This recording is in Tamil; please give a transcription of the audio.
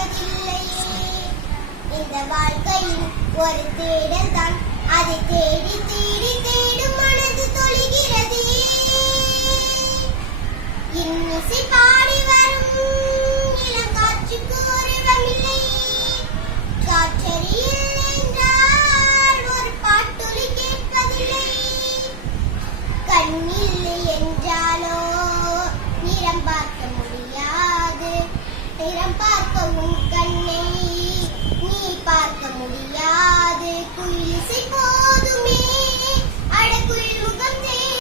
வாழ்வதில்லையே. இந்த வாழ்க்கையில் ஒரு தேடல் தான், அதை தேடி தேடி தேடும் மனது தொழுகிறது. இன்னிசை பாடி வரும் இளங்காற்றுக்கு உருவமில்லை. காற்றறியில் என்றால் ஒரு பாட்டொலி கேட்பதில்லை. கண்ணி